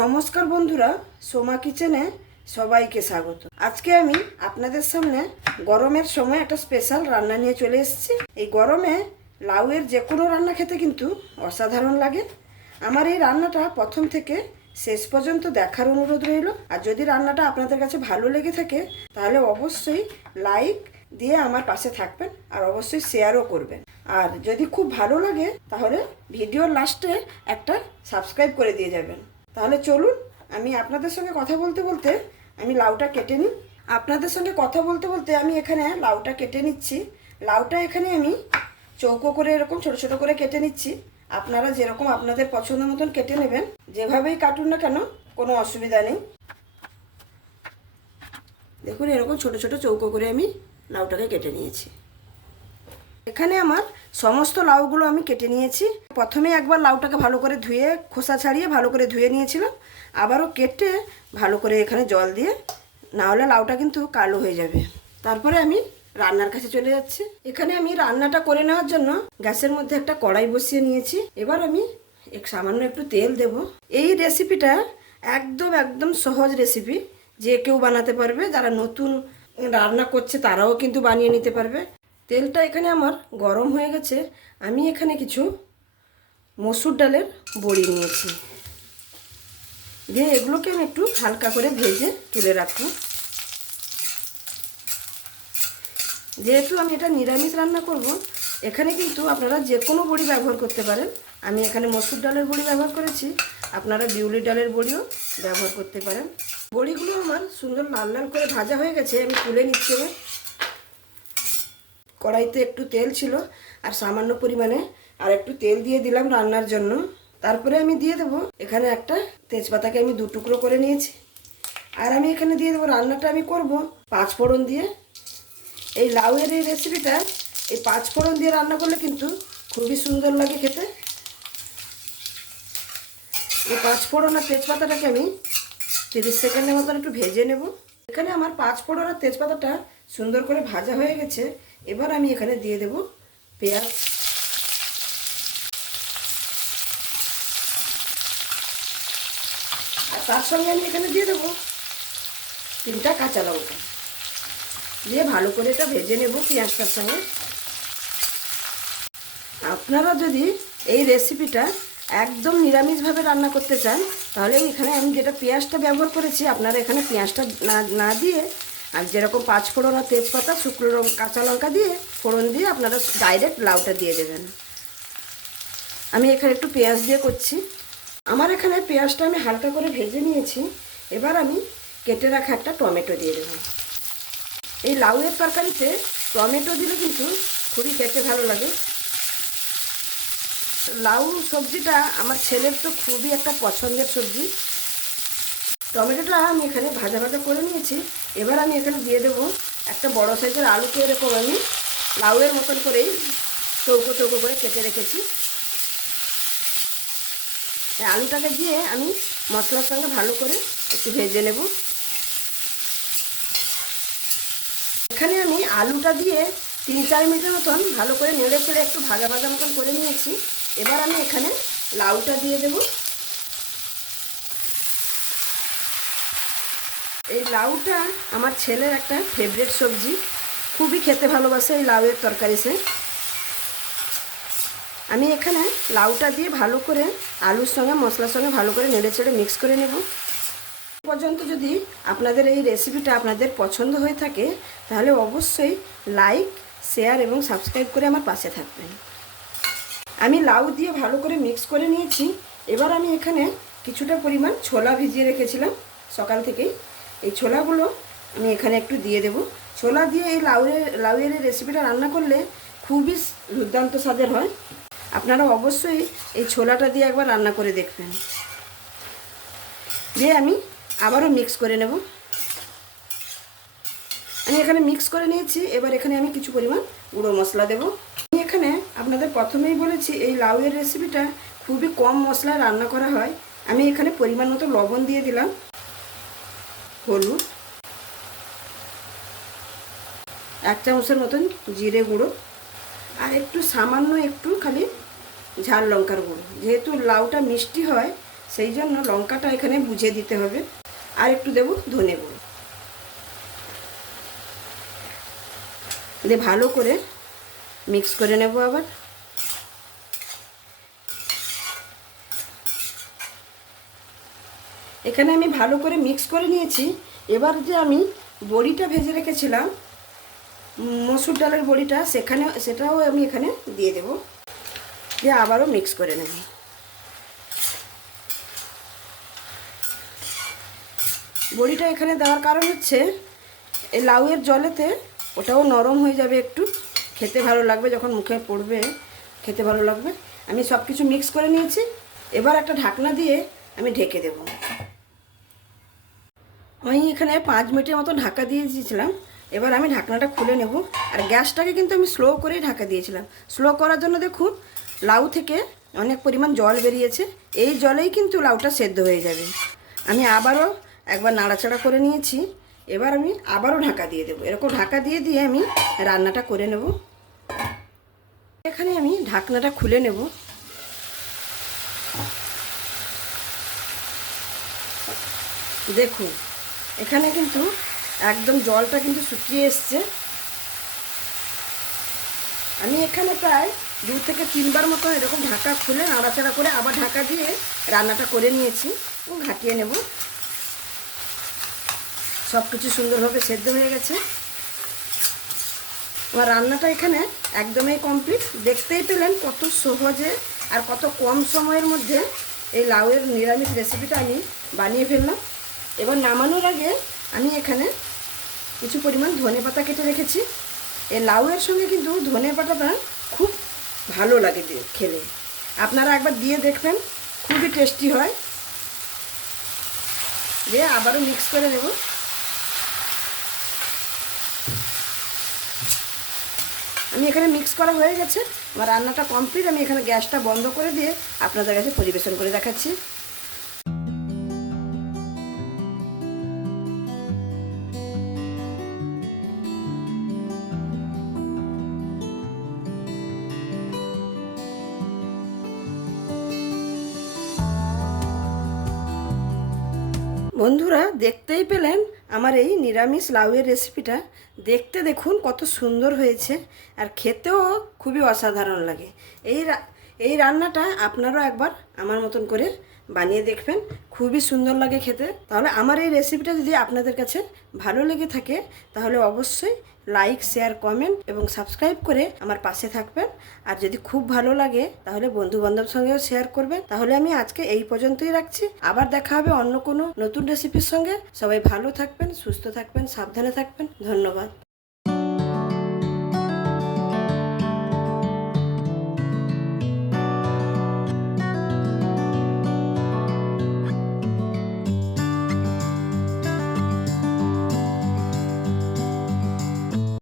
নমস্কার বন্ধুরা, সোমা কিচেনে সবাইকে স্বাগত। আজকে আমি আপনাদের সামনে গরমের সময় একটা স্পেশাল রান্না নিয়ে চলে এসেছি। এই গরমে লাউয়ের যে কোনো রান্না খেতে কিন্তু অসাধারণ লাগে। আমার এই রান্নাটা প্রথম থেকে শেষ পর্যন্ত দেখার অনুরোধ রইল। আর যদি রান্নাটা আপনাদের কাছে ভালো লেগে থাকে, তাহলে অবশ্যই লাইক দিয়ে আমার পাশে থাকবেন আর অবশ্যই শেয়ারও করবেন। আর যদি খুব ভালো লাগে, তাহলে ভিডিওর লাস্টে একটা সাবস্ক্রাইব করে দিয়ে যাবেন। তাহলে চলুন, আমি আপনাদের সঙ্গে কথা বলতে বলতে আমি লাউটা কেটে নিই। আপনাদের সঙ্গে কথা বলতে বলতে আমি এখানে লাউটা কেটে নিচ্ছি। লাউটা এখানে আমি চৌকো করে এরকম ছোট ছোট করে কেটে নিচ্ছি। আপনারা যেরকম আপনাদের পছন্দ মতন কেটে নেবেন। যেভাবেই কাটুন না কেন, কোনো অসুবিধা নেই। দেখুন, এরকম ছোট ছোট চৌকো করে আমি লাউটাকে কেটে নিয়েছি। এখানে আমার সমস্ত লাউগুলো আমি কেটে নিয়েছি। প্রথমে একবার লাউটাকে ভালো করে ধুয়ে, খোসা ছাড়িয়ে ভালো করে ধুয়ে নিয়েছিলাম। আবারও কেটে ভালো করে এখানে জল দিয়ে না হলে লাউটা কিন্তু কালো হয়ে যাবে। তারপরে আমি রান্নার কাছে চলে যাচ্ছি। এখানে আমি রান্নাটা করে নেওয়ার জন্য গ্যাসের মধ্যে একটা কড়াই বসিয়ে নিয়েছি। এবার আমি সামান্য একটু তেল দেব। এই রেসিপিটা একদম একদম সহজ রেসিপি। যে কেউ বানাতে পারবে, যারা নতুন রান্না করছে, তারাও কিন্তু বানিয়ে নিতে পারবে। তেলটা এখানে আমার গরম হয়ে গেছে। আমি এখানে কিছু মসুর ডালের বড়ি নিয়েছি। দিয়ে এগুলোকে আমি একটু হালকা করে ভেজে তুলে রাখব। যেহেতু আমি এটা নিরামিষ রান্না করব, এখানে কিন্তু আপনারা যে কোনো বড়ি ব্যবহার করতে পারেন। আমি এখানে মসুর ডালের বড়ি ব্যবহার করেছি। আপনারা বিউলি ডালের বড়িও ব্যবহার করতে পারেন। বড়িগুলো আমার সুন্দর লাল লাল করে ভাজা হয়ে গেছে, আমি তুলে নিচ্ছি এবার। কড়াইতে একটু তেল ছিল আর সামান্য পরিমাণে আর একটু তেল দিয়ে দিলাম রান্নার জন্য। তারপরে আমি দিয়ে দেবো এখানে একটা তেজপাতাকে আমি দু টুকরো করে নিয়েছি। আর আমি এখানে দিয়ে দেবো রান্নাটা আমি করব পাঁচ ফোড়ন দিয়ে। এই লাউয়ের এই রেসিপিটা এই পাঁচ ফোড়ন দিয়ে রান্না করলে কিন্তু খুবই সুন্দর লাগে খেতে। এই পাঁচ ফোড়ন আর তেজপাতাটাকে আমি তিরিশ সেকেন্ডের মতন একটু ভেজে নেব। এখানে আমার পাঁচ ফোড়ন আর তেজপাতাটা সুন্দর করে ভাজা হয়ে গেছে। এবার আমি এখানে দিয়ে দেব পেঁয়াজ। আর তার সঙ্গে আমি এখানে দিয়ে দেবো তিনটা কাঁচা লঙ্কা। দিয়ে ভালো করে এটা ভেজে নেব পেঁয়াজটার সঙ্গে। আপনারা যদি এই রেসিপিটা একদম নিরামিষভাবে রান্না করতে চান, তাহলে এখানে আমি যেটা পেঁয়াজটা ব্যবহার করেছি, আপনারা এখানে পেঁয়াজটা না না দিয়ে আর যেরকম পাঁচ ফোড়ন আর তেজপাতা, শুকনো কাঁচা লঙ্কা দিয়ে, ফোড়ন দিয়ে আপনারা ডাইরেক্ট লাউটা দিয়ে দেবেন। আমি এখানে একটু পেঁয়াজ দিয়ে করছি। আমার এখানে পেঁয়াজটা আমি হালকা করে ভেজে নিয়েছি। এবার আমি কেটে রাখা একটা টমেটো দিয়ে দেবো। এই লাউয়ের তরকারিতে টমেটো দিলে কিন্তু খুবই খেতে ভালো লাগে। লাউ সবজিটা আমার ছেলের তো খুবই একটা পছন্দের সবজি। টমেটোটা আমি এখানে ভাজা ভাজা করে নিয়েছি। এবার আমি এখানে দিয়ে দেবো একটা বড় সাইজের আলুকে এরকম আমি লাউয়ের মতন করেই চৌকো চৌকো করে কেটে রেখেছি। আলুটাকে দিয়ে আমি মশলার সঙ্গে ভালো করে একটু ভেজে নেব। এখানে আমি আলুটা দিয়ে তিন চার মিনিটের মতন ভালো করে নেড়ে চেড়ে একটু ভাজা ভাজা মতন করে নিয়েছি। এবার আমি এখানে লাউটা দিয়ে দেব। এই লাউটা আমার ছেলের একটা ফেভারিট সবজি। খুবই খেতে ভালোবাসে এই লাউয়ের তরকারি সে। আমি এখানে লাউটা দিয়ে ভালো করে আলুর সঙ্গে, মশলার সঙ্গে ভালো করে নেড়ে চেড়ে মিক্স করে নেব। পর্যন্ত যদি আপনাদের এই রেসিপিটা আপনাদের পছন্দ হয়ে থাকে, তাহলে অবশ্যই লাইক শেয়ার এবং সাবস্ক্রাইব করে আমার পাশে থাকবেন। আমি লাউ দিয়ে ভালো করে মিক্স করে নিয়েছি। এবার আমি এখানে কিছুটা পরিমাণ ছোলা ভিজিয়ে রেখেছিলাম। সকাল থেকেই এই ছোলাগুলো আমি এখানে একটু দিয়ে দেব। ছোলা দিয়ে এই লাউয়ের লাউয়ের রেসিপিটা রান্না করলে খুবই দুর্দান্ত স্বাদের হয়। আপনারা অবশ্যই এই ছোলাটা দিয়ে একবার রান্না করে দেখবেন। দিয়ে আমি আবারও মিক্স করে নেব। আমি এখানে মিক্স করে নিয়েছি, এবার এখানে আমি কিছু পরিমাণ গুঁড়ো মশলা দেব। আমি এখানে আপনাদের প্রথমেই বলেছি, এই লাউয়ের রেসিপিটা খুবই কম মশলায় রান্না করা হয়। আমি এখানে পরিমাণ মতো লবণ দিয়ে দিলাম। হলুদ, এক চামচের মতন জিরে গুঁড়ো আর একটু সামান্য একটু খালি ঝাল লঙ্কার গুঁড়ো। যেহেতু লাউটা মিষ্টি হয়, সেই জন্য লঙ্কাটা এখানে বুঝে দিতে হবে। আর একটু দেবো ধনে গুঁড়ো। দিয়ে ভালো করে মিক্স করে নেব আবার। এখানে আমি ভালো করে মিক্স করে নিয়েছি। এবার যে আমি বড়িটা ভেজে রেখেছিলাম, মসুর ডালের বড়িটা, সেখানে, সেটাও আমি এখানে দিয়ে দেব। দিয়ে আবারও মিক্স করে নেব। বড়িটা এখানে দেওয়ার কারণ হচ্ছে এই লাউয়ের জলেতে ওটাও নরম হয়ে যাবে একটু। খেতে ভালো লাগবে যখন মুখে পড়বে, খেতে ভালো লাগবে। আমি সব কিছু মিক্স করে নিয়েছি। এবার একটা ঢাকনা দিয়ে আমি ঢেকে দেব। আমি এখানে পাঁচ মিনিটের মতো ঢাকা দিয়ে দিয়েছিলাম। এবার আমি ঢাকনাটা খুলে নেব। আর গ্যাসটাকে কিন্তু আমি স্লো করেই ঢাকা দিয়েছিলাম। স্লো করার জন্য দেখুন, লাউ থেকে অনেক পরিমাণ জল বেরিয়েছে। এই জলেই কিন্তু লাউটা সেদ্ধ হয়ে যাবে। আমি আবারও একবার নাড়াচাড়া করে নিয়েছি। এবার আমি আবারও ঢাকা দিয়ে দেবো। এরকম ঢাকা দিয়ে দিয়ে আমি রান্নাটা করে নেব। এখানে আমি ঢাকনাটা খুলে নেব। দেখুন এখানে কিন্তু একদম জলটা কিন্তু শুকিয়ে এসছে। আমি এখানে প্রায় দু থেকে তিনবার মতো এরকম ঢাকা খুলে নাড়াচাড়া করে আবার ঢাকা দিয়ে রান্নাটা করে নিয়েছি এবং ঘাটিয়ে নেব। সব কিছু সুন্দরভাবে সেদ্ধ হয়ে গেছে। আমার রান্নাটা এখানে একদমই কমপ্লিট। দেখতেই পেলেন কত সহজে আর কত কম সময়ের মধ্যে এই লাউয়ের নিরামিষ রেসিপিটা আমি বানিয়ে ফেললাম। এবার নামানোর আগে আমি এখানে কিছু পরিমাণ ধনে পাতা কেটে রেখেছি। এই লাউয়ের সঙ্গে কিন্তু ধনে পাতাটা খুব ভালো লাগে খেলে। আপনারা একবার দিয়ে দেখবেন, খুবই টেস্টি হয়। দিয়ে আবারও মিক্স করে দেবো আমি এখানে মিক্স করা হয়ে গেছে। আমার রান্নাটা কমপ্লিট। আমি এখানে গ্যাসটা বন্ধ করে দিয়ে আপনাদের কাছে পরিবেশন করে দেখাচ্ছি। বন্ধুরা, দেখতেই পেলেন আমার এই নিরামিষ লাউয়ের রেসিপিটা দেখতে দেখুন কত সুন্দর হয়েছে আর খেতেও খুবই অসাধারণ লাগে। এই এই রান্নাটা আপনারও একবার আমার মতন করে বানিয়ে দেখবেন, খুবই সুন্দর লাগে খেতে। তাহলে আমার এই রেসিপিটা যদি আপনাদের কাছে ভালো লেগে থাকে, তাহলে অবশ্যই লাইক শেয়ার কমেন্ট এবং সাবস্ক্রাইব করে আমার পাশে থাকবেন। আর যদি খুব ভালো লাগে, তাহলে বন্ধু বান্ধব সঙ্গেও শেয়ার করবেন। তাহলে আমি আজকে এই পর্যন্তই রাখছি। আবার দেখা হবে অন্য কোনো নতুন রেসিপির সঙ্গে। সবাই ভালো থাকবেন, সুস্থ থাকবেন, সাবধানে থাকবেন। ধন্যবাদ।